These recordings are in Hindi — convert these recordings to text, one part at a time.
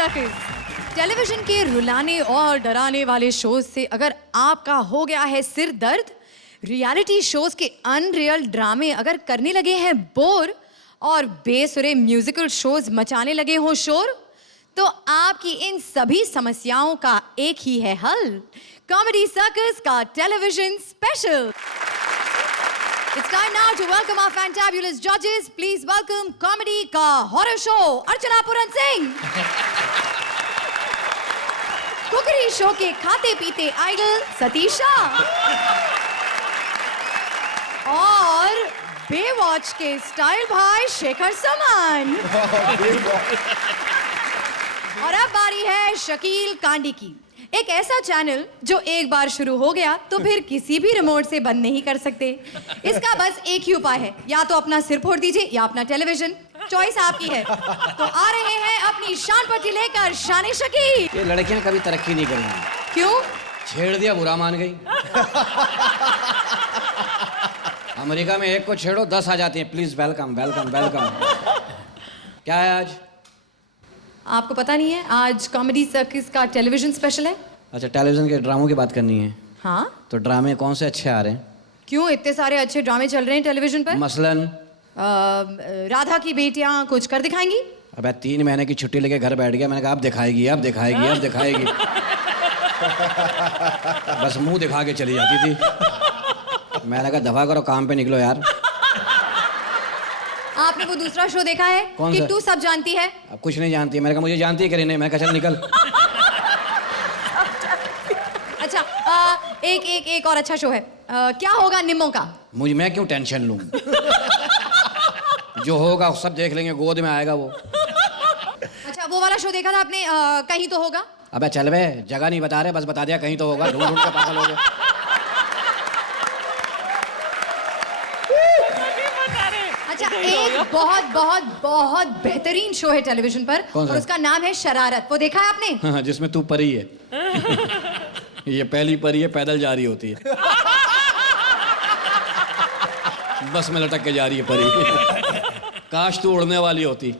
सर्कस। टेलीविजन के रुलाने और डराने वाले शोज से अगर आपका हो गया है सिर दर्द, रियलिटी शोज के अनरियल ड्रामे अगर करने लगे हैं बोर और बेसुरे म्यूजिकल शोज मचाने लगे हो शोर, तो आपकी इन सभी समस्याओं का एक ही है हल, कॉमेडी सर्कस का television special. It's time now to welcome our fantabulous judges. Please welcome comedy का horror show अर्चना पूरन सिंह, कुकरी शो के खाते पीते आइडल सतीशा और बेवॉच के स्टाइल भाई शेखर सुमन। और अब बारी है शकील कांडी की, एक ऐसा चैनल जो एक बार शुरू हो गया तो फिर किसी भी रिमोट से बंद नहीं कर सकते। इसका बस एक ही उपाय है, या तो अपना सिर फोड़ दीजिए या अपना टेलीविजन, चॉइस आपकी है। तो आ रहे हैं अपनी शान पट्टी लेकर शान शकील। ये लड़कियां कभी तरक्की नहीं करेंगी। क्यों? छेड़ दिया बुरा मान गई। अमेरिका में एक को छेड़ो 10 आ जाती हैं। Please welcome welcome welcome. क्या है आज? आपको पता नहीं है आज कॉमेडी सर्कस का टेलीविजन स्पेशल है। अच्छा, टेलीविजन के ड्रामों की बात करनी है। हाँ, तो ड्रामे कौन से अच्छे आ रहे हैं? क्यों इतने सारे अच्छे ड्रामे चल रहे हैं टेलीविजन पर? मसलन राधा की बेटियां कुछ कर दिखाएंगी। अबे 3 महीने की छुट्टी लेके घर बैठ गया, मैंने कहा अब दिखाएगी अब दिखाएगी अब दिखाएगी। बस मुंह दिखा के चली जाती थी। मैंने कहा दफा करो, काम पे निकलो यार। आपने वो दूसरा शो देखा है किट्टू सब जानती है? अब कुछ नहीं जानती है। मैंने कहा मुझे जानती है कि नहीं। मैंने कहा चल निकल। अच्छा, एक और अच्छा शो है, क्या होगा निम्मों का। मैं क्यों टेंशन लूं? जो होगा सब देख लेंगे, गोद में आएगा वो। अच्छा, वो वाला शो देखा था आपने, कहीं तो होगा? अबे चल बे, जगह नहीं बता रहे, बस बता दिया कहीं तो होगा। ढूंढ ढूंढ के पागल हो गए। अच्छा, एक बहुत बहुत बहुत बेहतरीन शो है टेलीविजन पर और उसका नाम है शरारत। वो देखा है आपने? हाँ, जिसमें तू परी है। ये पहली परी है, पैदल जा रही होती है। बस में लटक के जा रही है परी। काश तू उड़ने वाली होती,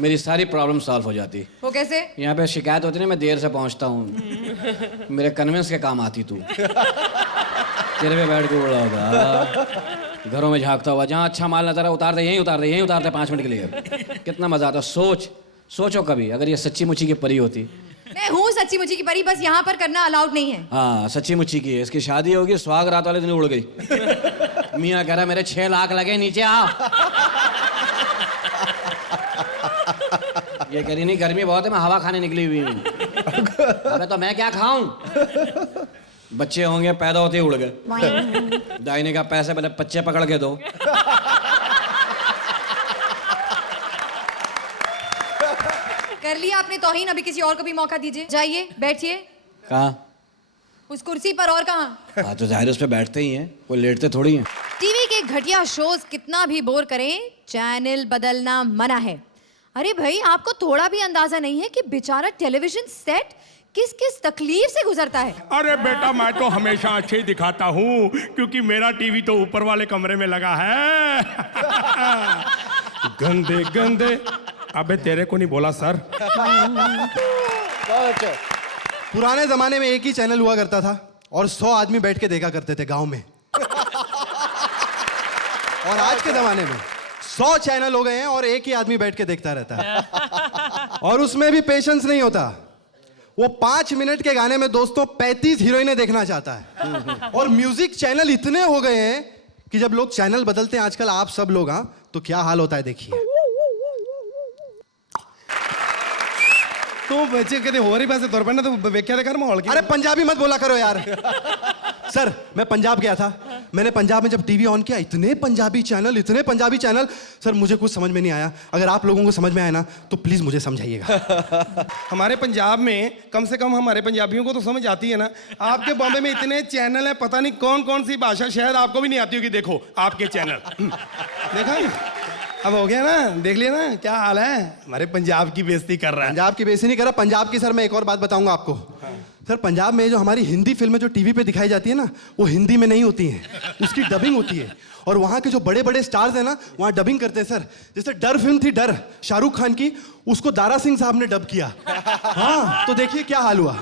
मेरी सारी प्रॉब्लम सॉल्व हो जाती। वो कैसे? यहाँ पे शिकायत होती ना, मैं देर से पहुँचता हूँ, मेरे कन्विंस के काम आती तू। तेरे पे बैठ के उड़ा होगा, घरों में झांकता हुआ, जहाँ अच्छा माल नजर उतार दे, यहीं उतार दे, यहीं उतार दे 5 मिनट के लिए। कितना मजा आता। सोचो कभी अगर ये सच्ची मुच्ची की परी होती। मैं हूँ सच्ची मुच्ची की परी, बस यहाँ पर करना अलाउड नहीं है। हाँ, सच्ची मुच्ची की है। इसकी शादी होगी, सुहाग रात वाले दिन उड़ गई। मियाँ कह रहा मेरे 6 लाख लगे, नीचे आ। ये कह रही नहीं गर्मी बहुत है, मैं हवा खाने निकली हुई हूँ। अबे तो मैं क्या खाऊं? बच्चे होंगे, पैदा होते ही उड़ गए। दाहिने का पैसे पहले बच्चे पकड़ के दो। कर लिया आपने तौहीन, अभी किसी और को भी मौका दीजिए। जाइए बैठिए। कहाँ? उस कुर्सी पर। और कहाँ? हाँ, तो जाहिर उस पे बैठते ही हैं, कोई लेटते थोड़ी हैं। टीवी के घटिया शोज कितना भी बोर करें, चैनल बदलना मना है। अरे भाई, आपको थोड़ा भी अंदाजा नहीं है कि बेचारा टेलीविजन सेट किस किस तकलीफ से गुजरता है। अरे बेटा, मैं तो हमेशा अच्छे ही दिखाता हूँ, क्योंकि मेरा टीवी तो ऊपर वाले कमरे में लगा है। गंदे गंदे। अबे तेरे को नहीं बोला सर। पुराने जमाने में एक ही चैनल हुआ करता था और 100 आदमी बैठ के देखा करते थे गांव में। और आज के जमाने में 100 चैनल हो गए हैं और एक ही आदमी बैठ के देखता रहता है। और उसमें भी पेशेंस नहीं होता। वो 5 मिनट के गाने में दोस्तों 35 हीरोइनें देखना चाहता है। और म्यूजिक चैनल इतने हो गए हैं कि जब लोग चैनल बदलते हैं आजकल, आप सब लोग, हाँ, तो क्या हाल होता है देखिए। तो बच्चे कहते हो रही बात से तौर पर ना, तो व्याख्या कर माहौल की। अरे पंजाबी मत बोला करो यार। सर, मैं पंजाब गया था, मैंने पंजाब में जब टीवी ऑन किया, इतने पंजाबी चैनल। सर, मुझे कुछ समझ में नहीं आया। अगर आप लोगों को समझ में आया ना तो प्लीज मुझे समझाइएगा। हमारे पंजाब में कम से कम हमारे पंजाबियों को तो समझ आती है ना। आपके बॉम्बे में इतने चैनल हैं, पता नहीं कौन कौन सी भाषा शायद आपको भी नहीं आती होगी। देखो आपके चैनल, देखा अब हो गया ना, देख लिया ना क्या हाल है। हमारे पंजाब की बेइज्जती कर रहा है। पंजाब की बेइज्जती नहीं कर रहा, पंजाब की। सर, मैं एक और बात बताऊंगा आपको। सर पंजाब में जो हमारी हिंदी फिल्में जो टीवी पे दिखाई जाती है ना, वो हिंदी में नहीं होती हैं, उसकी डबिंग होती है। और वहाँ के जो बड़े बड़े स्टार्स हैं ना, वहाँ डबिंग करते हैं सर। जैसे डर फिल्म थी, डर, शाहरुख खान की, उसको दारा सिंह साहब ने डब किया। हाँ, तो देखिए क्या हाल हुआ।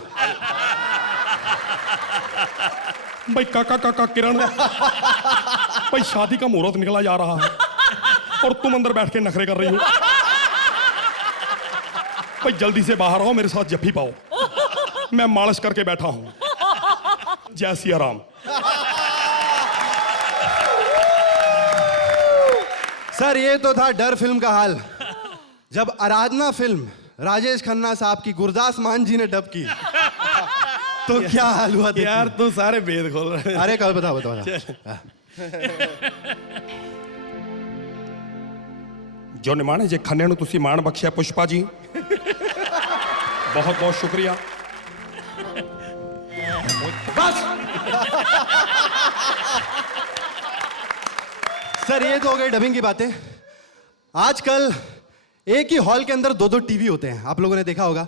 भाई काका किरण, भाई शादी का मुहूर्त निकला जा रहा है और तुम अंदर बैठ के नखरे कर रही हो। भाई जल्दी से बाहर आओ, मेरे साथ जफ्फी पाओ। मैं मालिश करके बैठा हूं। जय सिया राम। सर ये तो था डर फिल्म का हाल। जब आराधना फिल्म राजेश खन्ना साहब की गुरदास मान जी ने डब की, तो क्या हाल हुआ देखिए। यार तू सारे भेद खोल रहे हैं। अरे कल बताओ बताओ, बताओ। जो निमाने जे खन्ने ਨੂੰ ਤੁਸੀਂ ਮਾਣ ਬਖਸ਼ਿਆ ਪੁਸ਼ਪਾ ਜੀ, बहुत बहुत शुक्रिया। बस सर ये तो हो गई डबिंग की बातें। आजकल एक ही हॉल के अंदर दो दो टीवी होते हैं, आप लोगों ने देखा होगा।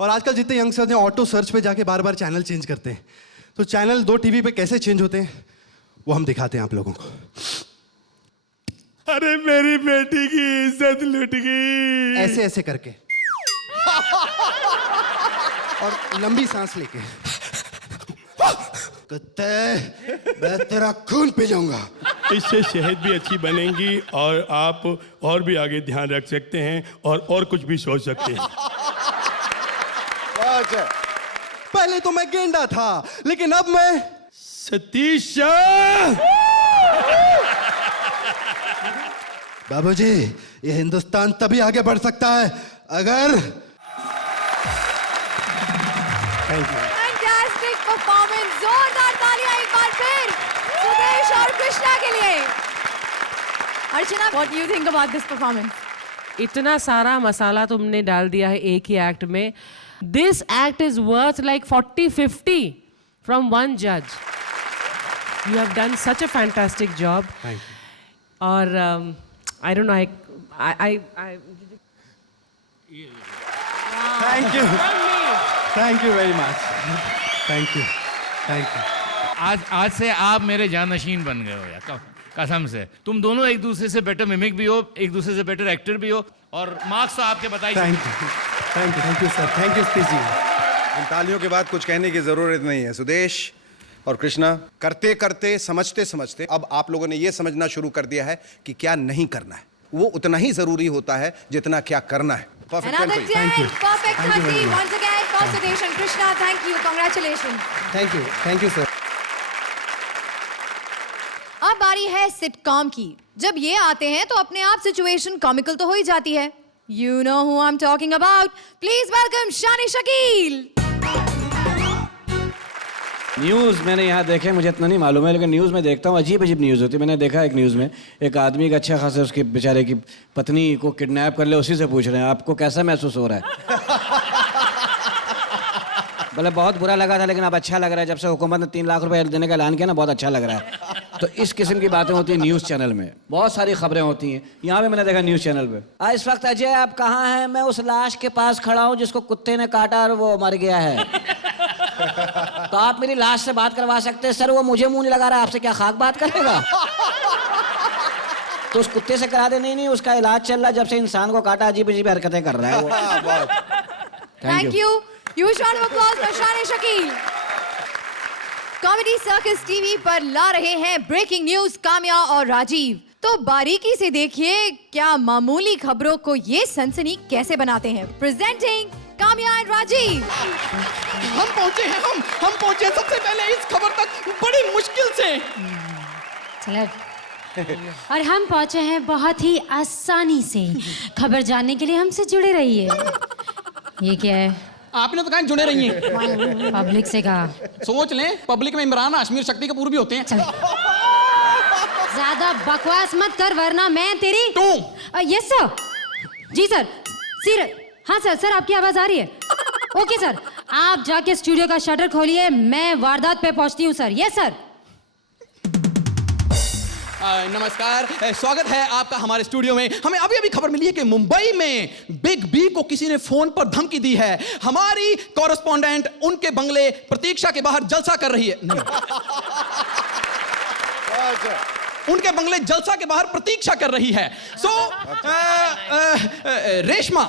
और आजकल जितने यंगस्टर्स हैं ऑटो सर्च पे जाके बार बार चैनल चेंज करते हैं। तो चैनल दो टीवी पे कैसे चेंज होते हैं वो हम दिखाते हैं आप लोगों को। अरे मेरी बेटी की इज्जत लुट गई। ऐसे ऐसे करके और लंबी सांस लेके। कुत्ते, मैं तेरा खून पी जाऊंगा। इससे सेहत भी अच्छी बनेगी और आप और भी आगे ध्यान रख सकते हैं और कुछ भी सोच सकते हैं। पहले तो मैं गेंडा था, लेकिन अब मैं सतीश। बाबूजी, ये हिंदुस्तान तभी आगे बढ़ सकता है अगर। फैंटास्टिक परफॉर्मेंस, जोरदार तालियां एक बार फिर सुदेश और कृष्णा के लिए। Archana, what do you think about this performance? इतना सारा मसाला तुमने डाल दिया है एक ही एक्ट में। This act is worth like 40-50 from one जज। You have done such a fantastic job. और I don't know, I thank you very much. Thank you. आज से आप मेरे जानशीन बन गए हो यार, कसम से। तुम दोनों एक दूसरे से बेटर मिमिक भी हो, एक दूसरे से बेटर एक्टर भी हो, और मार्क्स तो आपके बताइए। Thank you sir, thank you Satish ji. इन तालियों के बाद कुछ कहने की जरूरत नहीं है। सुदेश और कृष्णा, करते करते समझते समझते अब आप लोगों ने यह समझना शुरू कर दिया है कि क्या नहीं करना है। वो उतना ही जरूरी होता है जितना क्या करना है। Another 10, perfect 30 once again for Sudesh and Krishna. Thank you, congratulations. Thank you sir. अब बारी है सिटकॉम की। जब ये आते हैं तो अपने आप सिचुएशन कॉमिकल तो हो ही जाती है। You know who I'm talking about. Please welcome शान शकील। न्यूज़ मैंने यहाँ देखे, मुझे इतना नहीं मालूम है, लेकिन न्यूज़ में देखता हूँ, अजीब अजीब न्यूज़ होती है। मैंने देखा एक न्यूज़ में एक आदमी का अच्छा खासा उसके बेचारे की पत्नी को किडनैप कर ले, उसी से पूछ रहे हैं आपको कैसा महसूस हो रहा है। बोले बहुत बुरा लगा था, लेकिन अब अच्छा लग रहा है। जब से हुकूमत ने 3 लाख रुपए देने का ऐलान किया ना, बहुत अच्छा लग रहा है। तो इस किस्म की बातें होती हैं न्यूज़ चैनल में, बहुत सारी खबरें होती हैं। यहाँ भी मैंने देखा न्यूज़ चैनल पे, इस वक्त अजय आप कहाँ हैं? मैं उस लाश के पास खड़ा हूँ जिसको कुत्ते ने काटा और वो मर गया है। तो आप मेरी लाश से बात करवा सकते हैं? सर वो मुझे मुंह नहीं लगा रहा, आपसे क्या खाक बात करेगा? तो उस कुत्ते से करा दे। नहीं, उसका इलाज चल रहा है, जब से इंसान को काटा अजीब अजीब हरकतें कर रहा है वो। Thank you. Huge round of applause for शान शकील। कॉमेडी सर्कस टीवी पर ला रहे हैं ब्रेकिंग न्यूज काम्या और राजीव। तो बारीकी से देखिए क्या मामूली खबरों को ये सनसनी कैसे बनाते हैं। Presenting Kamya and Rajeev. हम पहुंचे सबसे पहले इस खबर तक बड़ी मुश्किल से। और हम पहुंचे हैं बहुत ही आसानी से। खबर जानने के लिए हमसे जुड़े रहिए। ये क्या है? आपने तो कहा जुड़े रहिए। पब्लिक से कहा। सोच लें, पब्लिक में इमरान हाशमी और शक्ति कपूर भी होते हैं। ज्यादा बकवास मत कर वरना मैं तेरी। Yes sir. जी सर। हाँ सर, आपकी आवाज आ रही है? ओके सर, आप जाके स्टूडियो का शटर खोलिए, मैं वारदात पे पहुंचती हूँ सर। Yes sir. नमस्कार, स्वागत है आपका हमारे स्टूडियो में। हमें अभी अभी खबर मिली है कि मुंबई में बिग बी को किसी ने फोन पर धमकी दी है। हमारी कॉरेस्पॉन्डेंट उनके बंगले प्रतीक्षा के बाहर जलसा कर रही है। उनके बंगले जलसा के बाहर प्रतीक्षा कर रही है। रेशमा,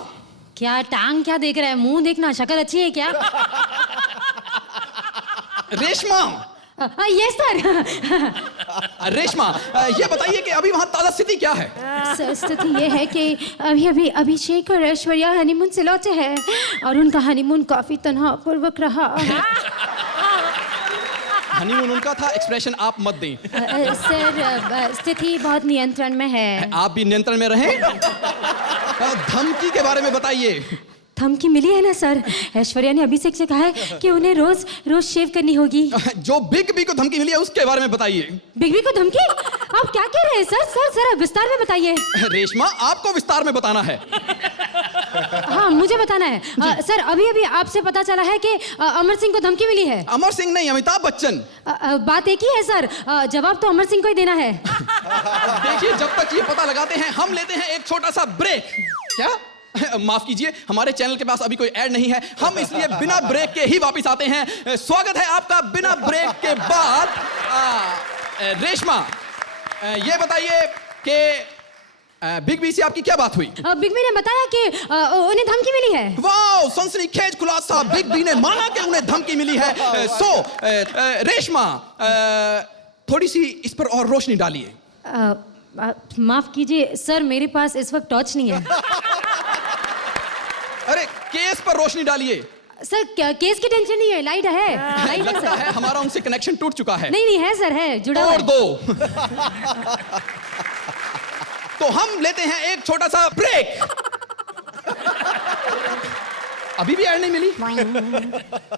क्या टांग क्या देख रहा है? मुंह देखना, शक्ल अच्छी है क्या? Reshma, yes sir. रेशमा, ये बताइए कि अभी वहां ताजा स्थिति क्या है? सर, स्थिति ये है कि अभी अभिषेक और ऐश्वर्या हनीमून से लौटे हैं और उनका हनीमून काफी तनावपूर्वक रहा। हनीमून उनका था, एक्सप्रेशन आप मत दें। सर, स्थिति बहुत नियंत्रण में है। आप भी नियंत्रण में रहें। धमकी के बारे में बताइए। धमकी मिली है ना सर, ऐश्वर्या ने अभिषेक से कहा है कि उन्हें रोज रोज शेव करनी होगी। जो बिग बी को धमकी मिली है उसके बारे में बताइए। बिग बी को धमकी? आप क्या कह रहे हैं सर? सर विस्तार में बताइए। रेशमा, आपको विस्तार में बताना है। हाँ, मुझे बताना है। सर, अभी आपसे पता चला है कि अमर सिंह को धमकी मिली है। अमर सिंह नहीं, अमिताभ बच्चन। बात एक ही है सर, जवाब तो अमर सिंह को ही देना है। देखिए, जब तक ये पता लगाते हैं हम लेते हैं एक छोटा सा ब्रेक। क्या? माफ कीजिए, हमारे चैनल के पास अभी कोई ऐड नहीं है, हम इसलिए बिना ब्रेक के ही वापस आते हैं। स्वागत है आपका बिना ब्रेक के बाद। रेशमा, ये बताइए कि बिग बी से आपकी क्या बात हुई? बिग बी ने बताया कि उन्हें धमकी मिली है। वाह, सनसनीखेज खुलासा, बिग बी ने माना कि उन्हें धमकी मिली है। रेशमा, थोड़ी सी इस पर और रोशनी डालिए। माफ कीजिए सर, मेरे पास इस वक्त टॉर्च नहीं है। अरे, केस पर रोशनी डालिए। सर, केस की टेंशन नहीं है, लाइट है। लाइट है लगता सर। है हमारा उनसे कनेक्शन टूट चुका है। नहीं है सर, है जुड़ा हुआ और है। दो। तो हम लेते हैं एक छोटा सा ब्रेक। अभी भी ऐड नहीं मिली?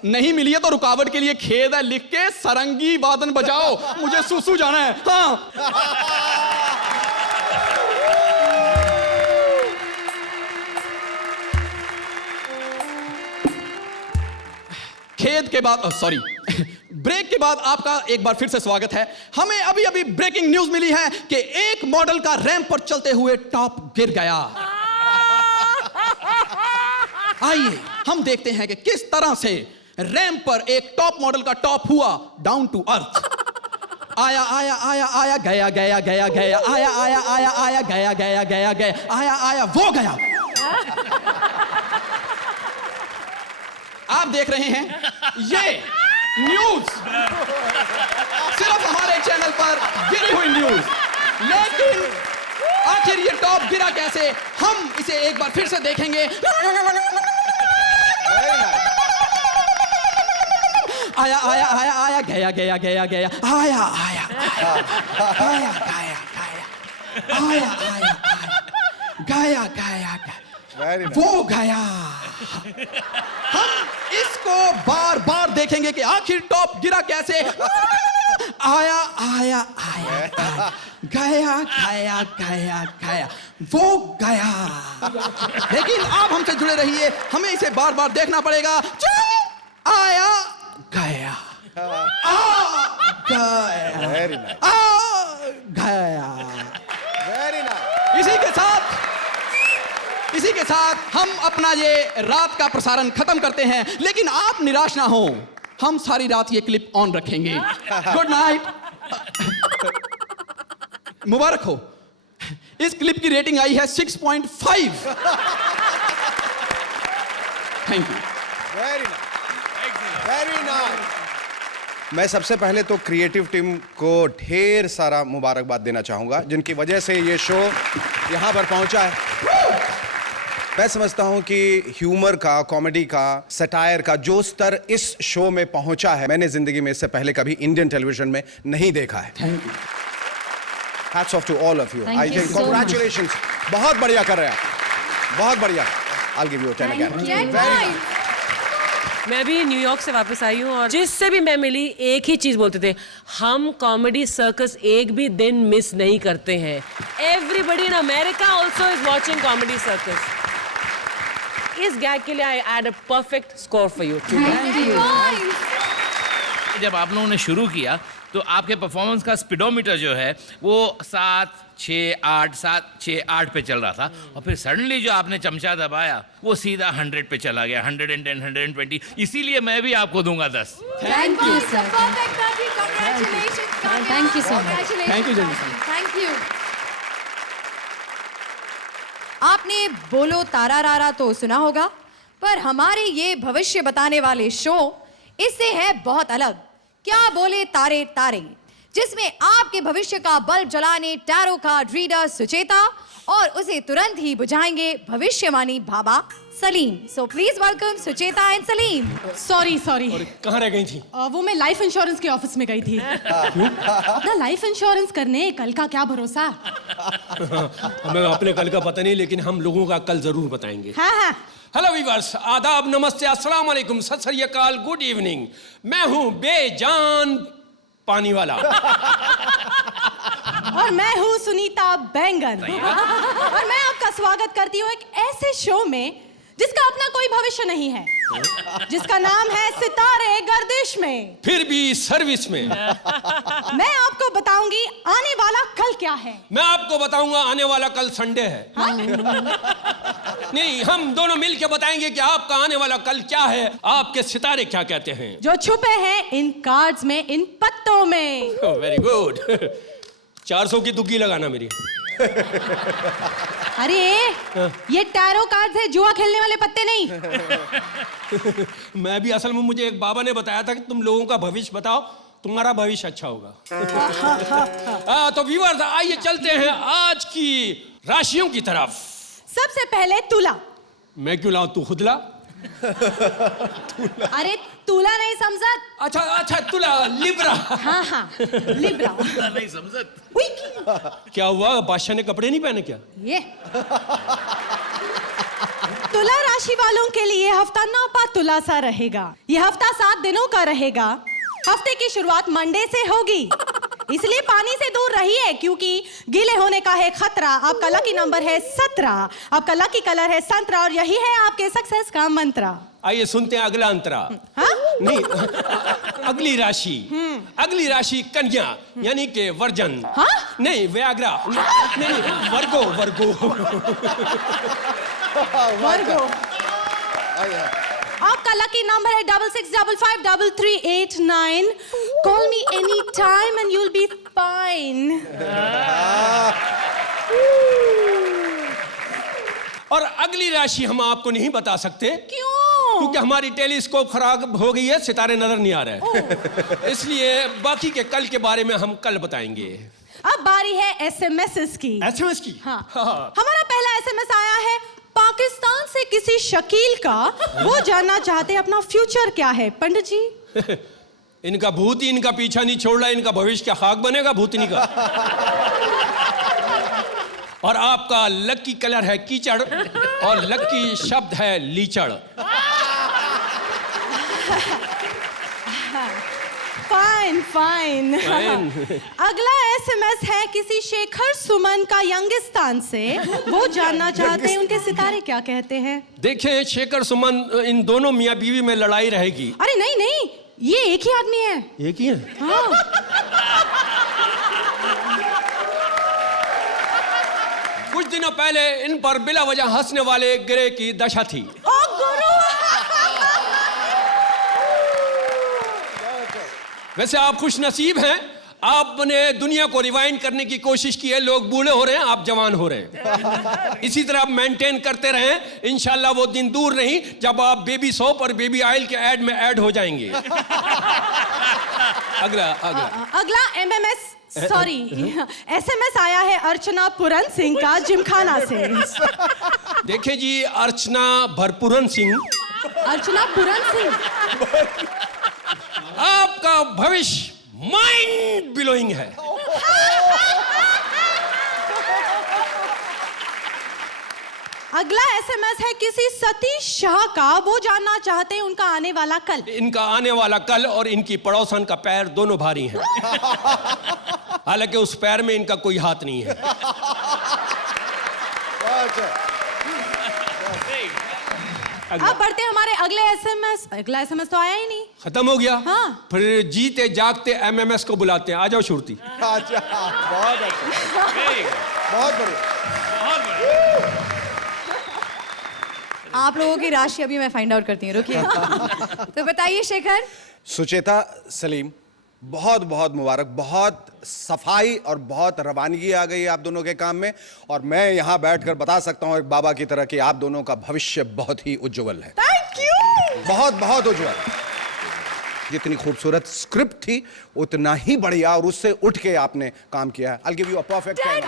नहीं मिली है तो रुकावट के लिए खेद है, लिख के सरंगी वादन बजाओ, मुझे सुसु जाना है। हाँ, खेद के बाद, सॉरी, ब्रेक के बाद आपका एक बार फिर से स्वागत है। हमें अभी अभी ब्रेकिंग न्यूज मिली है कि एक मॉडल का रैंप पर चलते हुए टॉप गिर गया। आइए हम देखते हैं कि किस तरह से रैंप पर एक टॉप मॉडल का टॉप हुआ डाउन टू अर्थ। आया आया आया आया, गया गया गया गया, आया आया आया आया, गया गया गया गया, आया आया वो गया। आप देख रहे हैं ये न्यूज सिर्फ हमारे चैनल पर गिरी हुई न्यूज, लेकिन आखिर ये टॉप गिरा कैसे, हम इसे एक बार फिर से देखेंगे। आया आया आया आया, गया गया गया गया, आया आया आया आया गया गया, आया आया आया गया गया, वो गया। हम इसको बार बार देखेंगे कि आखिर टॉप गिरा कैसे। आया आया आया, गया गया गया गया, वो गया। लेकिन आप हमसे जुड़े रहिए, हमें इसे बार बार देखना पड़ेगा। आया गया, आ गया, आ गया। इसी के साथ हम अपना ये रात का प्रसारण खत्म करते हैं, लेकिन आप निराश ना हो, हम सारी रात ये क्लिप ऑन रखेंगे। गुड नाइट, मुबारक हो। इस क्लिप की रेटिंग आई है 6.5। Thank you. Very nice. मैं सबसे पहले तो क्रिएटिव टीम को ढेर सारा मुबारकबाद देना चाहूंगा, जिनकी वजह से ये शो यहां पर पहुंचा है। मैं समझता हूं कि ह्यूमर का, कॉमेडी का, सटायर का जो स्तर इस शो में पहुंचा है, मैंने जिंदगी में इससे पहले कभी इंडियन टेलीविजन में नहीं देखा है। Thank you. Hats off to all of you. I think congratulations, बहुत बढ़िया कर रहे हैं, बहुत बढ़िया। I will give you 10 again. Very मैं भी न्यूयॉर्क से वापस आई हूँ और जिससे भी मैं मिली एक ही चीज बोलते थे, हम कॉमेडी सर्कस एक भी दिन मिस नहीं करते हैं। Everybody in America also is watching comedy circus. इस गैग के लिए I add a perfect score for you. जब आप लोगों ने शुरू किया तो आपके परफॉर्मेंस का स्पीडोमीटर जो है वो 7, 6, 8, 7, 6, 8 पे चल रहा था, और फिर सडनली जो आपने चमचा दबाया वो सीधा 100 पे चला गया, 110, 120। इसीलिए मैं भी आपको दूंगा 10। Thank you sir, thank you so much, thank you जल्दी सर। Thank you. आपने बोलो तारा रारा तो सुना होगा, पर हमारे ये भविष्य बताने वाले शो इससे है बहुत अलग। क्या बोले तारे तारे, जिसमें आपके भविष्य का बल्ब जलाने टैरो कार्ड रीडर सुचेता और उसे तुरंत ही बुझाएंगे भविष्यवाणी Baba Salim. So please welcome Sucheta and Salim. Sorry कहाँ रह गई थी? वो मैं लाइफ इंश्योरेंस के ऑफिस में गई थी। अपना लाइफ इंश्योरेंस करने, कल का क्या भरोसा। हमें अपने कल का पता नहीं, लेकिन हम लोगों का कल जरूर बताएंगे। हाँ। हेलो वीवर्स, आदाब, नमस्ते, अस्सलाम वालेकुम, सत श्री अकाल, गुड इवनिंग। मैं हूँ बेजान पानी वाला। और मैं हूँ सुनीता बैंगन। और मैं आपका स्वागत करती हूँ एक ऐसे शो में जिसका अपना कोई भविष्य नहीं है, जिसका नाम है सितारे गर्दिश में, फिर भी सर्विस में। मैं आपको बताऊंगी आने वाला कल क्या है। मैं आपको बताऊंगा आने वाला कल संडे है। नहीं, हम दोनों मिलके बताएंगे कि आपका आने वाला कल क्या है, आपके सितारे क्या कहते हैं, जो छुपे हैं इन कार्ड्स में, इन पत्तों में। Very good. 400 की तुक्की लगाना मेरी। अरे ये टैरो कार्ड्स है, जुआ खेलने वाले पत्ते नहीं। मैं भी असल में, मुझे एक बाबा ने बताया था कि तुम लोगों का भविष्य बताओ, तुम्हारा भविष्य अच्छा होगा। तो व्यूअर्स, आइए चलते हैं आज की राशियों की तरफ। सबसे पहले तुला। मैं क्यों लाऊं, तू खुद ला। अरे तुला नहीं समझत? अच्छा, तुला, लिब्रा। हाँ, लिब्रा। नहीं समझत। क्या हुआ, बादशाह ने कपड़े नहीं पहने क्या? ये तुला राशि वालों के लिए हफ्ता नापा तुला सा रहेगा। ये हफ्ता 7 दिनों का रहेगा। हफ्ते की शुरुआत मंडे से होगी, इसलिए पानी से दूर रहिए क्योंकि गीले होने का है खतरा। आपका लकी नंबर है 17, आपका लकी कलर है संतरा, और यही है आपके सक्सेस का मंत्र। आइए सुनते हैं अगला अंतरा। हाँ? नहीं, अगली राशि। अगली राशि कन्या, यानी कि वर्जन। हाँ? नहीं, व्याग्रा। नहीं, वर्गो। आपका लकी नंबर है 66553389। Call me any time and you'll be fine. और अगली राशि हम आपको नहीं बता सकते। क्यों? क्योंकि हमारी टेलीस्कोप खराब हो गई है, सितारे नजर नहीं आ रहे। इसलिए बाकी के कल के बारे में हम कल बताएंगे। अब बारी है एसएमएस की। एसएमएस की? हाँ। हमारा पहला एसएमएस आया है पाकिस्तान से किसी शकील का। वो जानना चाहते हैं अपना फ्यूचर क्या है। पंडित जी, इनका भूत ही इनका पीछा नहीं छोड़ रहा, इनका भविष्य क्या खाक बनेगा भूतनी का। और आपका लकी कलर है कीचड़ और लकी शब्द है लीचड़। फाइन। अगला एसएमएस है किसी शेखर सुमन का यंगिस्तान से। वो जानना चाहते हैं उनके सितारे क्या कहते हैं। देखें शेखर सुमन, इन दोनों मियाँ बीवी में लड़ाई रहेगी। अरे नहीं, ये एक ही आदमी है। एक ही है? हाँ। कुछ दिनों पहले इन पर बिला वजह हंसने वाले गिरे की दशा थी। ओ गुरु। वैसे आप खुश नसीब हैं, आपने दुनिया को रिवाइंड करने की कोशिश की है। लोग बूढ़े हो रहे हैं, आप जवान हो रहे हैं। इसी तरह आप मेंटेन करते रहें, इंशाल्लाह वो दिन दूर नहीं जब आप बेबी सोप और बेबी ऑयल के ऐड में ऐड हो जाएंगे। अगला एसएमएस आया है अर्चना पुरन सिंह का जिमखाना से। देखे जी, अर्चना भरपूरन सिंह। अर्चना पुरन सिंह, आपका भविष्य माइंड ब्लोइंग है। अगला एसएमएस है किसी सतीश शाह का। वो जानना चाहते हैं उनका आने वाला कल। इनका आने वाला कल और इनकी पड़ोसन का पैर दोनों भारी हैं। हालांकि उस पैर में इनका कोई हाथ नहीं है। अब बढ़ते हैं हमारे अगले एसएमएस। अगला एसएमएस तो आया ही नहीं। खत्म हो गया। हाँ। फिर जीते जागते एमएमएस को बुलाते हैं। आ जाओ शुरुती। अच्छा, बहुत अच्छा, बहुत बढ़िया। आप लोगों की राशि अभी मैं फाइंड आउट करती हूँ, रुकिए। तो बताइए शेखर। सुचेता सलीम, बहुत बहुत मुबारक, बहुत सफाई और बहुत रवानगी आ गई आप दोनों के काम में। और मैं यहाँ बैठकर बता सकता हूँ एक बाबा की तरह कि आप दोनों का भविष्य बहुत ही उज्जवल है। Thank you. बहुत बहुत उज्जवल। जितनी खूबसूरत स्क्रिप्ट थी उतना ही बढ़िया और उससे उठ के आपने काम किया है। I'll give you a perfect 10.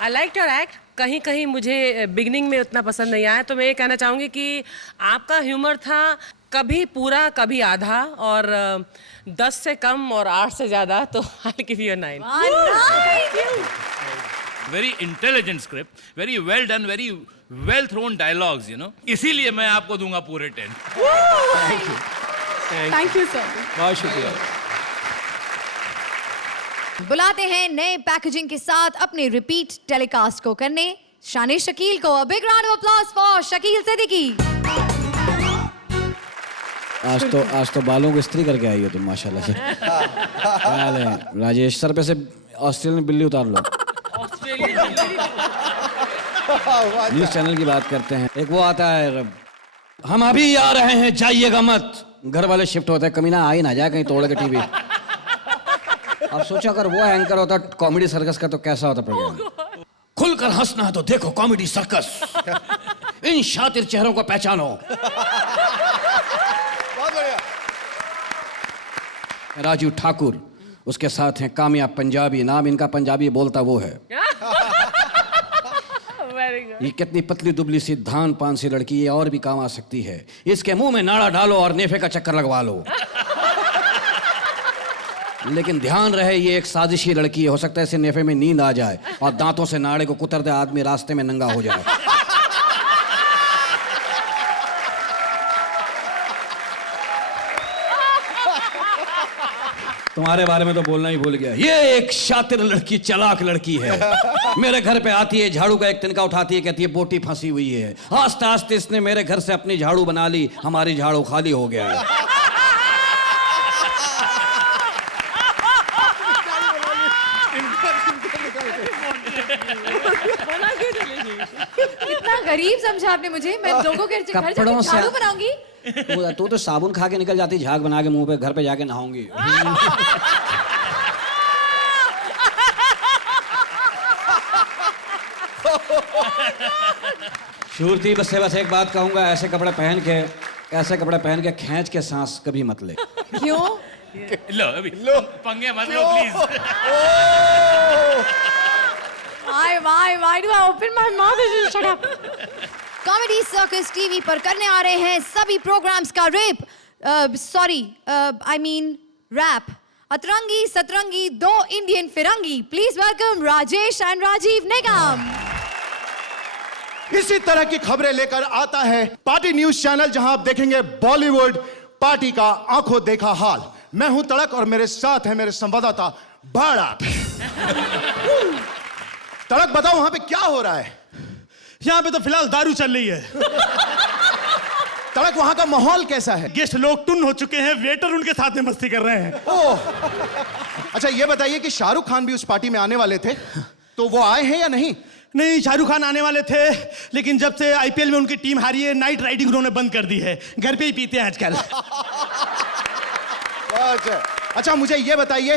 I liked your act. कहीं कहीं मुझे बिगनिंग में उतना पसंद नहीं आया, तो मैं ये कहना चाहूँगी कि आपका ह्यूमर था कभी पूरा कभी आधा, और 10 से कम और 8 से ज़्यादा, तो I'll give you a 9. Very intelligent script, very well done, very well thrown dialogues, you know, इसीलिए मैं आपको दूंगा पूरे 10. Thank you sir. बहुत शुक्रिया। बुलाते हैं नए पैकेजिंग के साथ अपने रिपीट टेलीकास्ट को करने शान शकील को। A big round of applause for Shakeel Siddiqui. आज तो बालों को इस्त्री करके आई हो तुम माशाल्लाह से। क्या हाल है राजेश? सर पे से ऑस्ट्रेलियन बिल्ली उतार लो। न्यूज चैनल की बात करते हैं। एक वो आता है, हम अभी आ रहे हैं जाइएगा मत। घर वाले शिफ्ट होते हैं, कमीना आ ही ना जाए कहीं तोड़ के टीवी। अब सोचो अगर वो एंकर होता कॉमेडी सर्कस का तो कैसा होता प्रोग्राम। खुलकर हंसना है तो देखो कॉमेडी सर्कस, इन शातिर चेहरों को पहचानो। राजू ठाकुर, उसके साथ हैं कामयाब पंजाबी, नाम इनका पंजाबी बोलता वो है। ये कितनी पतली दुबली सी धान पान सी लड़की, ये और भी काम आ सकती है। इसके मुंह में नाड़ा डालो और नेफे का चक्कर लगवा लो। लेकिन ध्यान रहे ये एक साजिशी लड़की है, हो सकता है इसे नेफे में नींद आ जाए और दांतों से नाड़े को कुतर दे, आदमी रास्ते में नंगा हो जाए। तुम्हारे बारे में तो बोलना ही भूल गया। ये एक शातिर लड़की, चालाक लड़की है। मेरे घर पे आती है, झाड़ू का एक तिनका उठाती है, कहती है बोटी फंसी हुई है। आस्ते आस्ते इसने मेरे घर से अपनी झाड़ू बना ली, हमारी झाड़ू खाली हो गया है। इतना गरीब समझा आपने मुझे। मैं लोगों के घर जाके झाड़ू बनाऊंगी। तू तो साबुन खा के निकल जाती, झाग बना के मुंह पे, घर पे जाके नहाऊंगी। शूरती बस एक बात कहूंगा, ऐसे कपड़े पहन के खींच के सांस कभी मत ले। क्यों? लो अभी लो पंगे मत लो please. Why do I open my mouth? Shut up. Comedy circus TV पर करने आ रहे हैं सभी प्रोग्राम्स का रैप। अतरंगी सतरंगी दो इंडियन फिरंगी। Please welcome Rajesh and Rajeev Nigam. इसी तरह की खबरें लेकर आता है पार्टी न्यूज चैनल, जहां आप देखेंगे बॉलीवुड पार्टी का आंखों देखा हाल। मैं हूं तड़क और मेरे साथ है मेरे संवाददाता बाड़ा। तड़क, बताओ वहां पे क्या हो रहा है? यहाँ पे तो फिलहाल दारू चल रही है। तड़क, वहां का माहौल कैसा है? गेस्ट लोग टुन हो चुके हैं, वेटर उनके साथ में मस्ती कर रहे हैं। ओह, अच्छा ये बताइए कि शाहरुख खान भी उस पार्टी में आने वाले थे, तो वो आए हैं या नहीं? नहीं, शाहरुख खान आने वाले थे, लेकिन जब से आईपीएल में उनकी टीम हारी है, नाइट राइडिंग उन्होंने बंद कर दी है। घर पे ही पीते हैं आजकल। अच्छा मुझे ये बताइए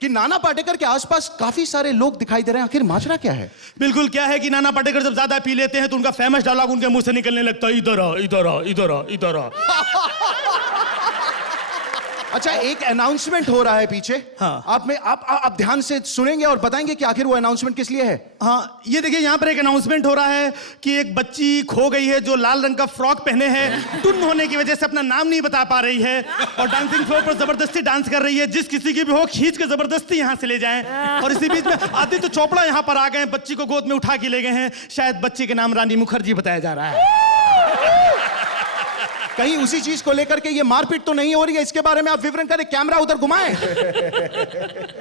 कि नाना पाटेकर के आसपास काफी सारे लोग दिखाई दे रहे हैं, आखिर माजरा क्या है? बिल्कुल, क्या है कि नाना पाटेकर जब ज्यादा पी लेते हैं तो उनका फेमस डायलॉग उनके मुंह से निकलने लगता है, इधर आ, इधर आ, इधर आ, इधर आ। अच्छा, एक अनाउंसमेंट हो रहा है पीछे। हाँ। आप ध्यान से सुनेंगे और बताएंगे कि आखिर वो अनाउंसमेंट किस लिए है। हाँ, ये देखिए, यहाँ पर एक अनाउंसमेंट हो रहा है कि एक बच्ची खो गई है जो लाल रंग का फ्रॉक पहने है। टुन होने की वजह से अपना नाम नहीं बता पा रही है और डांसिंग फ्लोर पर जबरदस्ती डांस कर रही है। जिस किसी की भी हो, खींच के जबरदस्ती यहाँ से ले जाएं। और इसी बीच में आदित्य चोपड़ा यहाँ पर आ गए, बच्ची को गोद में उठा के ले गए हैं। शायद बच्ची के नाम रानी मुखर्जी बताया जा रहा है। कहीं उसी चीज को लेकर के ये मारपीट तो नहीं हो रही है, इसके बारे में आप विवरण करें, कैमरा उधर घुमाएं।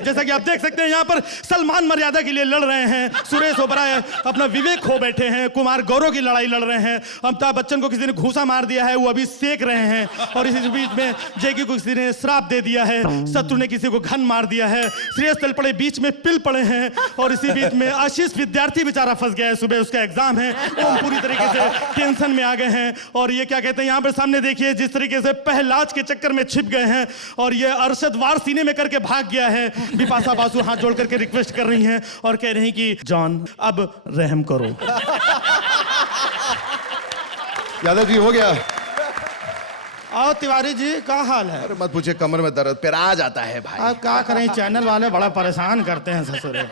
जैसा कि आप देख सकते हैं यहाँ पर सलमान मर्यादा के लिए लड़ रहे हैं, सुरेश ओबराय अपना विवेक खो बैठे हैं, कुमार गौरव की लड़ाई लड़ रहे हैं, अमिताभ बच्चन को किसी ने घूसा मार दिया है, वो अभी सेक रहे हैं, और इसी बीच में जैकी को किसी ने श्राप दे दिया है, शत्रु ने किसी को घन मार दिया है, श्रेयस तलपड़े बीच में पिल पड़े हैं, और इसी बीच में आशीष विद्यार्थी बेचारा फंस गया है, सुबह उसका एग्जाम है, वो पूरी तरीके से टेंशन में आ गए हैं, और ये क्या कहते हैं यहाँ पर सामने देखिए जिस तरीके से पहलाज के चक्कर में छिप गए हैं, और ये अरशद वार सीने में करके भाग गया है। बिपाशा बासु हाथ जोड़ करके रिक्वेस्ट कर रही हैं और कह रही हैं कि जॉन अब रहम करो। यादव जी हो गया? आओ तिवारी जी, क्या हाल है? अरे मत पूछे, कमर में दर्द फिर आ जाता है भाई। अब क्या करें, चैनल वाले बड़ा परेशान करते हैं ससुरे।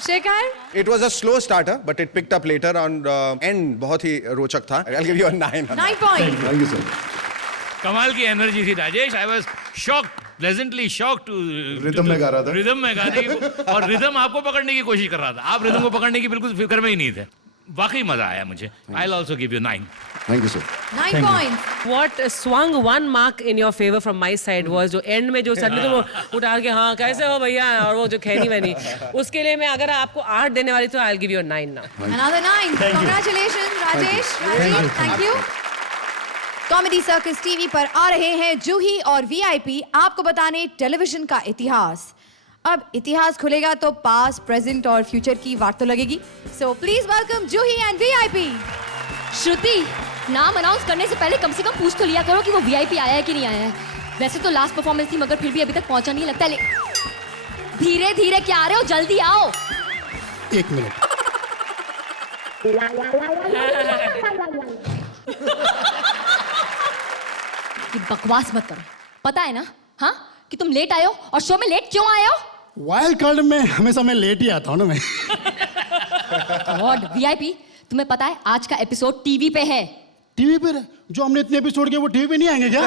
Shekhar, It was a slow starter, but it picked up later on end. बहुत ही रोचक था। I'll give you a 9. 9 points. Thank you sir. कमाल की एनर्जी थी Rajesh. I was shocked, pleasantly shocked to rhythm में गा रहा था। रिदम में गाने की, और रिदम आपको पकड़ने की कोशिश कर रहा था। आप रिदम को पकड़ने की बिल्कुल फिक्र में ही नहीं थे। वाकई मजा आया मुझे। I will also give you 9. Thank you sir. 9 points. What swung one mark in your favor from my side was जो end में जो सडनली तो उठा के हाँ कैसे हो भैया, और वो जो खैनी वैनी, उसके लिए मैं अगर आपको 8 देने वाली तो I'll give you a 9 now. Another 9. Congratulations, Rajesh. Rajesh, thank you. Comedy circus TV पर आ रहे हैं जूही और वीआईपी आपको बताने टेलीविजन का इतिहास। अब इतिहास खुलेगा तो पास्ट, प्रेजेंट और फ्यूचर की वाट तो लगेगी। So please welcome Juhi and VIP. Shruti, नाम अनाउंस करने से पहले कम से कम पूछ तो लिया करो कि वो वीआईपी आया है कि नहीं आया है। वैसे तो लास्ट परफॉर्मेंस थी मगर फिर भी अभी तक पहुंचा नहीं लगता। धीरे धीरे क्या आ रहे हो, जल्दी आओ। 1 मिनट। ये बकवास मत करो, पता है ना हाँ कि तुम लेट आए हो, और शो में लेट क्यों आए हो? वाइल्ड कार्ड में हमेशा मैं लेट ही आता हूँ ना मैं। गॉड, वीआईपी तुम्हें पता है आज का एपिसोड टीवी पे है। टीवी पर? जो हमने इतने एपिसोड किए वो टीवी पे नहीं आएंगे क्या?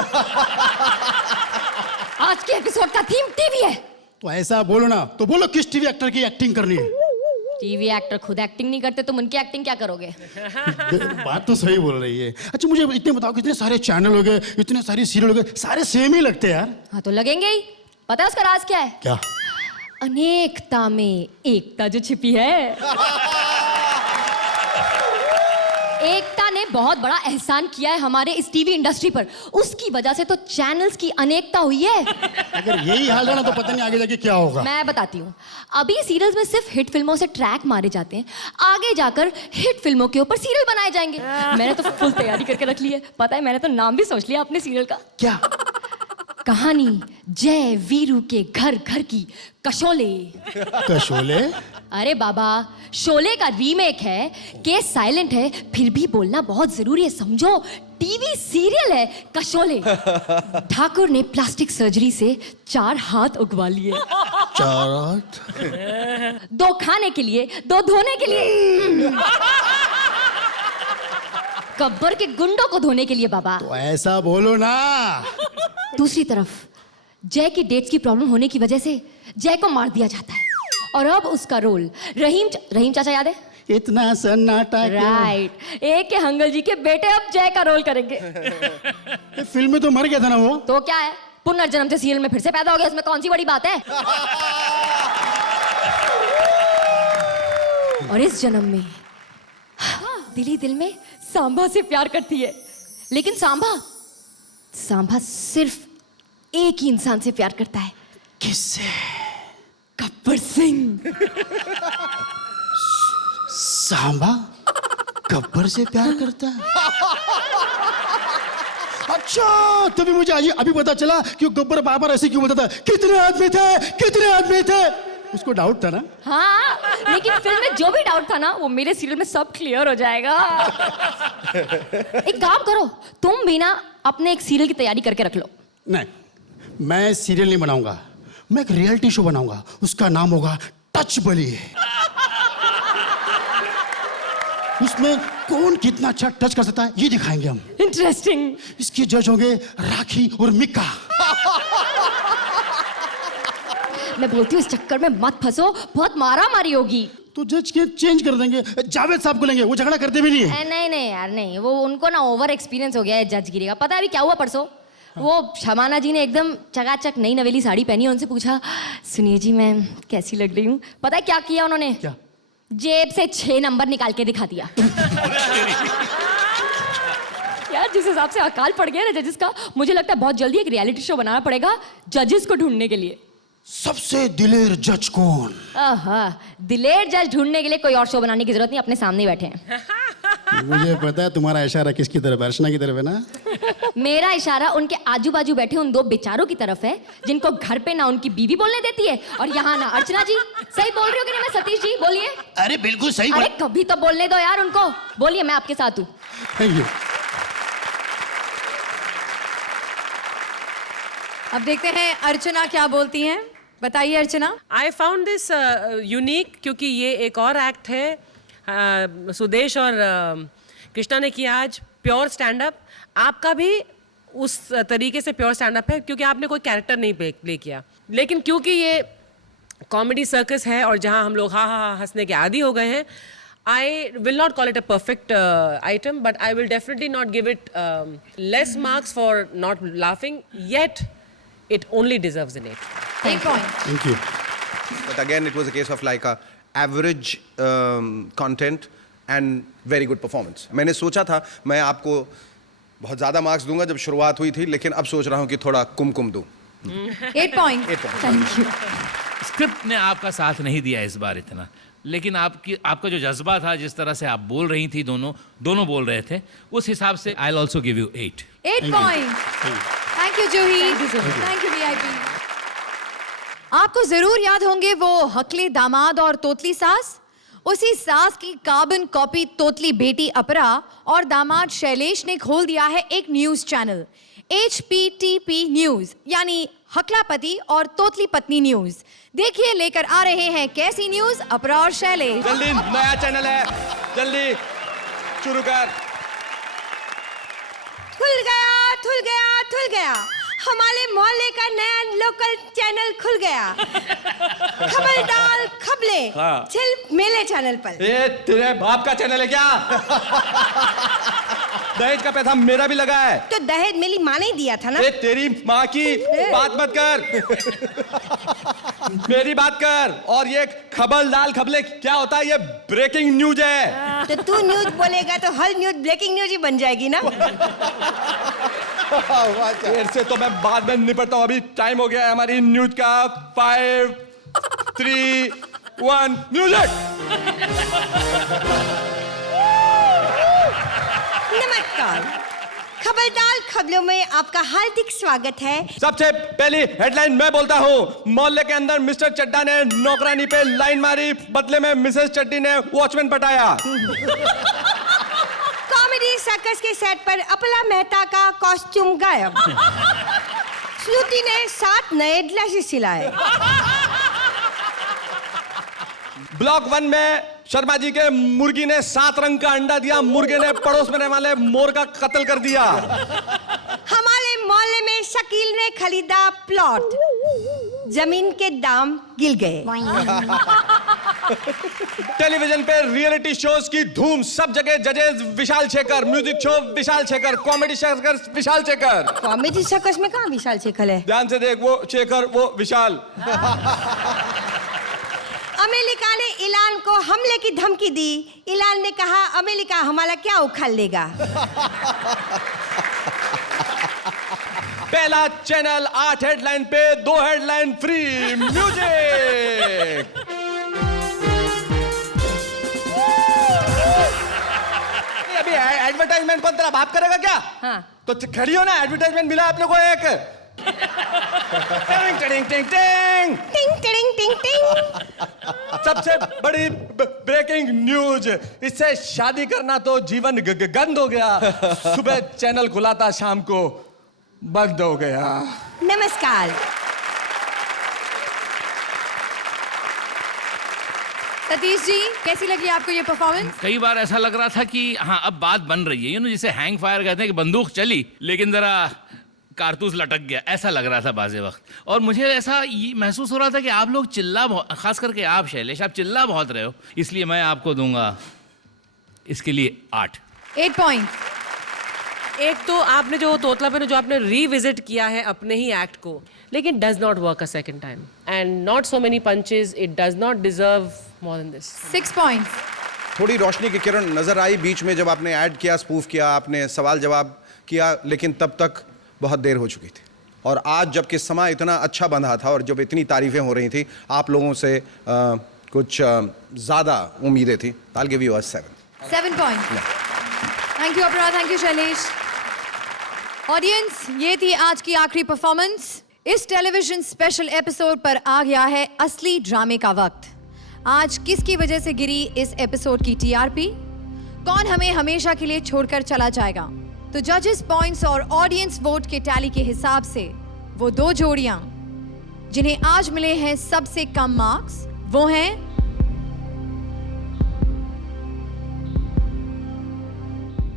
आज के एपिसोड का थीम टीवी है। तो ऐसा बोलो ना, तो बोलो किस टीवी एक्टर की एक्टिंग करनी है। टीवी एक्टर खुद एक्टिंग नहीं करते, तुम उनकी एक्टिंग क्या करोगे? बात तो सही बोल रही है। अच्छा मुझे इतने बताओ, कितने सारे चैनल हो गए, इतने सारे सीरियल हो गए, सारे सेम ही लगते हैं यार। हाँ तो लगेंगे ही। पता है उसका राज क्या है? क्या? अनेकता में एकता जो छिपी है। एकता ने बहुत बड़ा एहसान किया है हमारे इस टीवी इंडस्ट्री पर, उसकी वजह से तो चैनल्स की अनेकता हुई है। अगर यही हाल है ना तो पता नहीं आगे जाके क्या होगा। मैं बताती हूँ, अभी सीरियल्स में सिर्फ हिट फिल्मों से ट्रैक मारे जाते हैं, आगे जाकर हिट फिल्मों के ऊपर सीरियल बनाए जाएंगे। मैंने तो फुल तैयारी करके रख ली है। पता है मैंने तो नाम भी सोच लिया अपने सीरियल का। क्या? कहानी जय वीरू के घर घर की कशोले। कशोले? अरे बाबा, शोले का रीमेक है, केस साइलेंट है फिर भी बोलना बहुत जरूरी है, समझो। टीवी सीरियल है कशोले। ठाकुर ने प्लास्टिक सर्जरी से 4 हाथ उगवा लिए। 4 हाथ? 2 खाने के लिए, 2 धोने के लिए, गब्बर के गुंडों को धोने के लिए बाबा। तो ऐसा बोलो ना। दूसरी तरफ जय की डेट्स की प्रॉब्लम होने की वजह से जय को मार दिया जाता है, और अब उसका रोल रहीम चाचा याद है? इतना सन्नाटा क्यों? Right, A.K. हंगल जी के बेटे अब जय का रोल करेंगे। फिल्म में तो मर गया था ना वो। तो क्या है, पुनर्जन्म से सीरियल में फिर से पैदा हो गया, उसमें कौन सी बड़ी बात है? और इस जन्म में दिल ही दिल में सांभा से प्यार करती है, लेकिन सांभा सिर्फ एक ही इंसान से प्यार करता है। किससे? गब्बर सिंह। सांबा गब्बर से प्यार करता है? अच्छा, तभी मुझे आज अभी पता चला कि गब्बर बार ऐसे क्यों बोलता था, कितने आदमी थे। उसको डाउट था ना। हाँ, लेकिन फिल्म में जो भी डाउट था ना वो मेरे सीरियल में सब क्लियर हो जाएगा। एक काम करो, तुम भी ना अपने एक सीरियल की तैयारी करके रख लो। नहीं, मैं सीरियल नहीं बनाऊंगा, मैं एक रियलिटी शो बनाऊंगा, उसका नाम होगा टच बली। उसमें कौन कितना अच्छा टच कर सकता है ये दिखाएंगे हम। इंटरेस्टिंग। इसके जज होंगे राखी और मिक्का। मैं बोलती हूँ इस चक्कर में मत फंसो, बहुत मारा मारी होगी। तो जज के चेंज कर देंगे, जावेद साहब को लेंगे, वो झगड़ा करते भी नहीं है। नहीं नहीं यार नहीं, वो उनको ना ओवर एक्सपीरियंस हो गया है जजगिरी का। पता है अभी क्या हुआ परसों? वो शमाना जी ने एकदम चकाचक नई नवेली साड़ी पहनी, उनसे पूछा सुनिए जी मैं कैसी लग रही हूँ। पता है क्या किया उन्होंने? क्या? जेब से 6 नंबर निकाल के दिखा दिया। यार जिस हिसाब से अकाल पड़ गया ना जजेस का, मुझे लगता है बहुत जल्दी एक रियलिटी शो बनाना पड़ेगा जजेस को ढूंढने के लिए। सबसे दिलेर जज कौन? दिलेर जज ढूंढने के लिए कोई और शो बनाने की जरूरत नहीं, अपने सामने ही बैठे हैं। मुझे पता है तुम्हारा इशारा किसकी तरफ है, अर्चना की तरफ है ना? मेरा इशारा उनके आजू बाजू बैठे उन 2 बेचारों की तरफ है जिनको घर पे ना उनकी बीवी बोलने देती है और यहाँ ना अर्चना जी। सही बोल रही हो कि नहीं मैं? सतीश जी बोलिए। अरे बिल्कुल सही। अरे कभी तो बोलने दो यार उनको। बोलिए, मैं आपके साथ हूँ। Thank you. अब देखते हैं अर्चना क्या बोलती हैं। बताइए अर्चना। आई फाउंड दिस यूनिक क्योंकि ये एक और एक्ट है सुदेश और कृष्णा ने किया आज, प्योर स्टैंड अप। आपका भी उस तरीके से प्योर स्टैंड अप है क्योंकि आपने कोई कैरेक्टर नहीं प्ले किया, लेकिन क्योंकि ये कॉमेडी सर्कस है और जहाँ हम लोग हाँ हंसने के आदी हो गए हैं, I will not call it a perfect item, but I will definitely not give it less marks for not laughing, yet it only deserves an 8. एक point. Thank you. But again, it was a case of like a average content and very good performance. मैंने सोचा था मैं आपको बहुत ज़्यादा मार्क्स दूंगा जब शुरुआत हुई थी, लेकिन अब सोच रहा हूँ कि थोड़ा कुमकुम दूँ। 8 point. Thank you. स्क्रिप्ट ने आपका साथ नहीं दिया इस बार इतना, लेकिन आपका जो जज्बा था, जिस तरह से आप बोल रही थी, दोनों बोल रहे थे, उस हिसाब से I also give you 8 point. Thank you Juhi. Thank you VIP। आपको जरूर याद होंगे वो हकले दामाद और तोतली सास। उसी सास की कार्बन कॉपी तोतली बेटी अपरा और दामाद शैलेश ने खोल दिया है एक न्यूज चैनल, HPTP न्यूज, यानी हकला पति और तोतली पत्नी न्यूज। देखिए लेकर आ रहे हैं कैसी न्यूज अपरा और शैलेश। जल्दी, नया चैनल है, जल्दी शुरू कर। खुल गया, खुल गया, खुल गया, हमारे मोहल्ले का नया लोकल चैनल खुल गया। खबरदार खबले, सिर्फ मेले चैनल पर। ये तेरे बाप का चैनल है क्या? दहेज का पैसा मेरा भी लगा है। तो दहेज मेरी माँ ने दिया था ना। ये तेरी माँ की बात मत कर, मेरी बात कर। और ये खबरदार खबले क्या होता है? ये ब्रेकिंग न्यूज है। तो तू न्यूज बोलेगा तो हर न्यूज ब्रेकिंग न्यूज ही बन जाएगी ना। देर से तो मैं बाद में निपटता हूँ, अभी टाइम हो गया है हमारी न्यूज का। 5, 3, 1 म्यूजिक। नमस्कार, खबरदार खबरों में आपका हार्दिक स्वागत है। सबसे पहली हेडलाइन मैं बोलता हूँ। मोहल्ले के अंदर मिस्टर चड्डा ने नौकरानी पे लाइन मारी, बदले में मिसेस चड्डी ने वॉचमैन पटाया। कॉमेडी सर्कस के सेट पर अपला मेहता का कॉस्ट्यूम गायब। श्रुति ने 7 नए ड्रेसेस सिलाए। ब्लॉक 1 में शर्मा जी के मुर्गी ने 7 रंग का अंडा दिया, मुर्गे ने पड़ोस में रहने वाले मोर का कत्ल कर दिया। हमारे मोहल्ले में शकील ने खरीदा प्लॉट, जमीन के दाम गिर गए। टेलीविजन पे रियलिटी शोज की धूम, सब जगह जजेस Vishal Shekhar, music show Vishal Shekhar, comedy Shekhar Vishal Shekhar. Comedy circus में कहाँ विशाल शेखर है? ध्यान से देख, वो शेखर वो विशाल। अमेरिका ने ईरान को हमले की धमकी दी। ईरान ने कहा अमेरिका हमारा क्या उखाड़ लेगा। पहला चैनल 8 हेडलाइन पे 2 हेडलाइन फ्री। म्यूजिक। अभी एडवर्टाइजमेंट कौन तेरा बाप करेगा क्या? हाँ। तो खड़ी हो ना, एडवर्टाइजमेंट मिला आप लोगों को एक। टिंग टिंग टिंग टिंग टिंग टिंग टिंग टिंग। सबसे बड़ी ब्रेकिंग न्यूज, इससे शादी करना तो जीवन गंद हो गया। सुबह चैनल खुला था, शाम को बंद हो गया। नमस्कार। सतीश जी, कैसी लगी आपको ये परफॉर्मेंस? कई बार ऐसा लग रहा था कि हाँ अब बात बन रही है, जिसे हैंग फायर कहते हैं कि बंदूक चली, लेकिन जरा कारतूस लटक गया, ऐसा लग रहा था बाज़े वक्त। और मुझे ऐसा महसूस हो रहा था कि आप लोग खास करके आप शैलेश, आप चिल्ला बहुत रहे हो, इसलिए मैं आपको दूंगा इसके लिए 8 पॉइंट्स। एक तो आपने जो तोतलापन जो आपने रिविजिट किया है अपने ही एक्ट को, लेकिन does not work a second time and not so many punches, it does not deserve more than this. 6 points. थोड़ी रोशनी की किरण नजर आई बीच में जब आपने ऐड किया, स्पूफ किया, आपने सवाल जवाब किया, लेकिन तब तक बहुत देर हो चुकी थी। और आज जबकि समय इतना अच्छा बंधा था और जब इतनी तारीफें हो रही थी, आप लोगों से कुछ ज़्यादा उम्मीदें थी। I'll give you a 7 points. Thank you अपरा, थैंक यू शैलेश। ऑडियंस, ये थी आज की आखिरी परफॉर्मेंस। इस टेलीविजन स्पेशल एपिसोड पर आ गया है असली ड्रामे का वक्त। आज किसकी वजह से गिरी इस एपिसोड की टीआरपी? कौन हमें हमेशा के लिए छोड़कर चला जाएगा? तो जजेस पॉइंट्स और ऑडियंस वोट के टैली के हिसाब से वो 2 जोड़ियां जिन्हें आज मिले हैं सबसे कम मार्क्स, वो हैं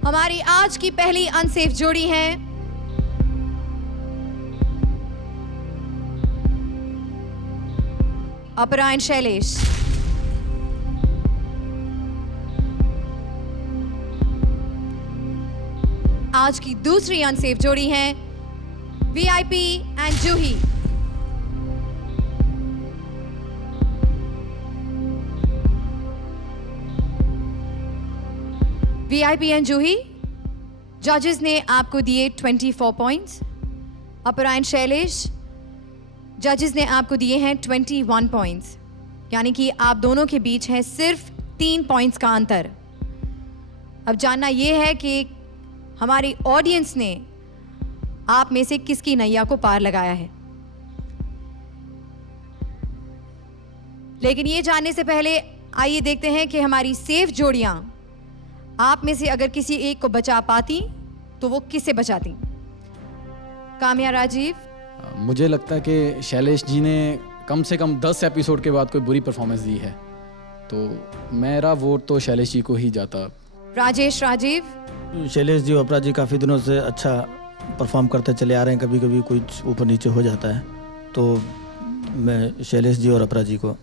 हमारी आज की पहली अनसेफ जोड़ी है अपरा एंड शैलेश। आज की दूसरी अनसेफ जोड़ी है VIP and Juhi. VIP and Juhi, जजेस ने आपको दिए 24 पॉइंट्स। अपरा एंड शैलेश, जजेस ने आपको दिए हैं 21 पॉइंट्स, यानी कि आप दोनों के बीच है सिर्फ 3 पॉइंट्स का अंतर। अब जानना यह है कि हमारी ऑडियंस ने आप में से किसकी नैया को पार लगाया है। लेकिन ये जानने से पहले आइए देखते हैं कि हमारी सेफ जोड़ियां आप में से अगर किसी एक को बचा पाती तो वो किसे बचाती? काम्या, राजीव। मुझे लगता है कि शैलेश जी ने कम से कम 10 एपिसोड के बाद कोई बुरी परफॉर्मेंस दी है, तो मेरा वोट तो शैलेश जी को ही जाता। राजेश, राजीव। शैलेश जी और अपरा जी काफ़ी दिनों से अच्छा परफॉर्म करते चले आ रहे हैं, कभी कभी कुछ ऊपर नीचे हो जाता है, तो मैं शैलेश जी और अपरा जी को।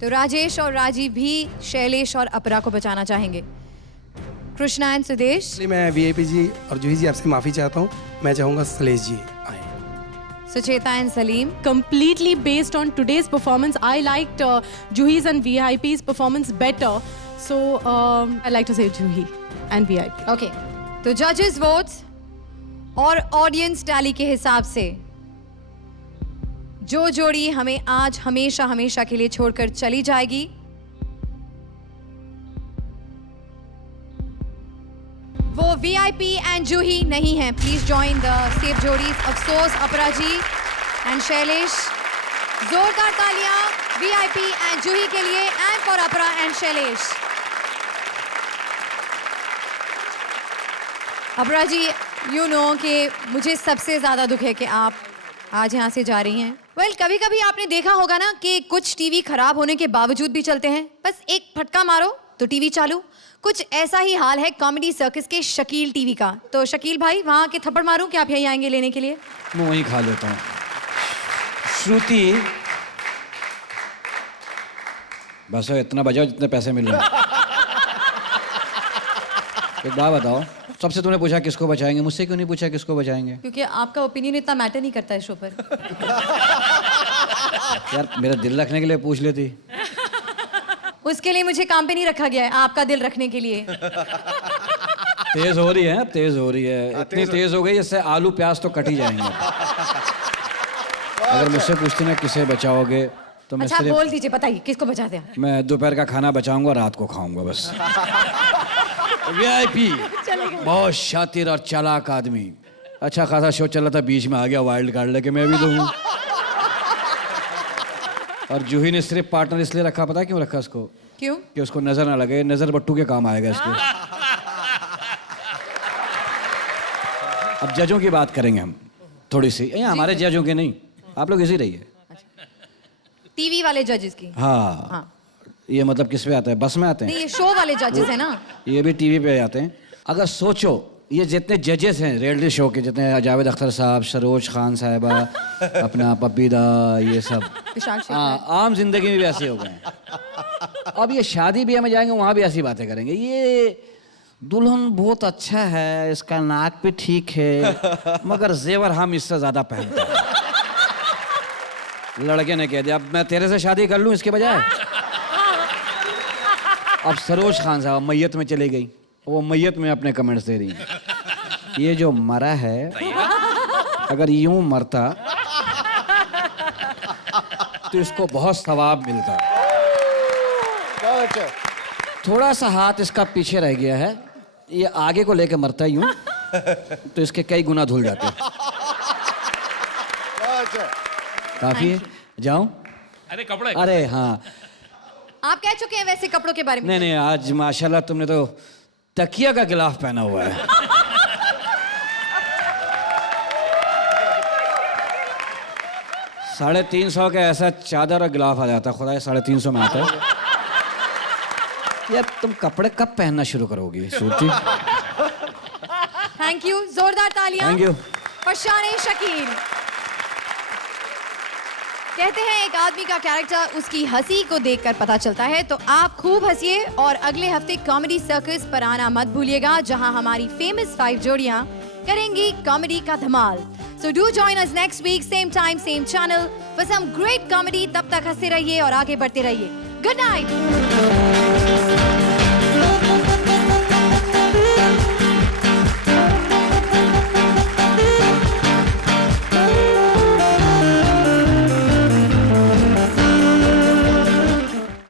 तो राजेश और राजीव भी शैलेश और अपरा को बचाना चाहेंगे। कृष्णा एंड सुदेश। मैं वीआईपी जी और जूही जी आपसे माफ़ी चाहता हूँ, मैं चाहूँगा शैलेश जी आए। Sucheta and Salim. Completely based on today's performance, I liked Juhi's and VIP's performance better. So I like to say Juhi and VIP. Okay. तो जजेस वोट्स और ऑडियंस टैली के हिसाब से जो जोड़ी हमें आज हमेशा हमेशा के लिए छोड़कर चली जाएगी वो वीआईपी एंड जूही नहीं है। Please join the safe जोड़ीज। अफसोस अपरा जी एंड शैलेश। जोरदार तालियां वीआईपी एंड जूही के लिए एंड फॉर अपरा एंड शैलेश। अपरा जी, यू नो कि मुझे सबसे ज़्यादा दुख है कि आप आज यहाँ से जा रही हैं। वेल, कभी कभी आपने देखा होगा ना कि कुछ टीवी खराब होने के बावजूद भी चलते हैं, बस एक फटका मारो तो टीवी चालू। कुछ ऐसा ही हाल है कॉमेडी सर्कस के शकील टीवी का। तो शकील भाई, वहाँ के थप्पड़ मारूं कि आप यहीं आएंगे लेने के लिए? मैं वहीं खा लेता हूँ। श्रुति, बस इतना बजाओ जितने पैसे मिल रहे हैं। एक बात बताओ, सबसे तूने पूछा किसको बचाएंगे, मुझसे क्यों नहीं पूछा किसको बचाएंगे? क्योंकि आपका ओपिनियन इतना मैटर नहीं करता है शो पर। यार, मेरा दिल रखने के लिए पूछ लेती। उसके लिए मुझे काम पे नहीं रखा गया है, आपका दिल रखने के लिए। तेज हो रही है, अब तेज हो रही है, इतनी तेज हो गई इससे आलू प्याज तो कट ही जाएंगे। अगर मुझसे पूछती ना किसे बचाओगे तो मैं अच्छा, बोल दीजिए, बताइए किसको बचाते हैं? मैं दोपहर का खाना बचाऊंगा, रात को खाऊंगा बस। वीआईपी बहुत शातिर और चालाक आदमी, अच्छा खासा शो चल रहा था, बीच में आ गया वाइल्ड कार्ड लेके, मैं भी दूँ। और जूही ने सिर्फ पार्टनर इसलिए रखा, पता है क्यों रखा उसको? क्यों? कि उसको नजर ना लगे, नजर बट्टू के काम आएगा इसके। अब जजों की बात करेंगे हम थोड़ी सी, ये हमारे जजों के नहीं, आप लोग इसी रहिए। टीवी वाले जजेस की? हाँ। ये मतलब किस पे आते हैं, बस में आते हैं? नहीं, ये शो वाले जजेस है ना। ये भी टीवी पे आते हैं। अगर सोचो ये जितने जजेस हैं रियलिटी शो के, जितने जावेद अख्तर साहब, सरोज खान साहिबा, अपना पपीदा, ये सब विशाल शेखर। हाँ, आम जिंदगी में भी ऐसे हो गए हैं। अब ये शादी ब्याह में जाएंगे, वहाँ भी ऐसी बातें करेंगे। ये दुल्हन बहुत अच्छा है, इसका नाक भी ठीक है, मगर जेवर हम इससे ज्यादा पहनते हैं। लड़के ने कह दिया अब मैं तेरे से शादी कर लूं इसके बजाय। अब सरोज खान साहब मैयत में चली गई, वो मैयत में अपने कमेंट्स दे रही हैं, ये जो मरा है अगर यूं मरता तो इसको बहुत सवाब मिलता। थोड़ा सा हाथ इसका पीछे रह गया है, ये आगे को लेके मरता है यूं तो इसके कई गुना धुल जाते हैं। काफी है, जाऊं? अरे कपड़े, अरे हाँ, आप कह चुके हैं वैसे कपड़ों के बारे में। नहीं आज माशाल्लाह तुमने तो तकिया का गिलाफ पहना हुआ है। 350 का ऐसा चादर और गिलाफ आ जाता, खुदा 350 में आता है। यार तुम कपड़े कब पहनना शुरू करोगी सूरती? थैंक यू, जोरदार तालियां। Thank you. फरशान शकील। कहते हैं एक आदमी का कैरेक्टर उसकी हंसी को देखकर पता चलता है, तो आप खूब हंसिए और अगले हफ्ते कॉमेडी सर्कस पर आना मत भूलिएगा, जहां हमारी फेमस 5 जोड़ियां करेंगी कॉमेडी का धमाल। So do join us next week, same time, same channel for some great comedy. तब तक हंसते रहिए और आगे बढ़ते रहिए। Good night.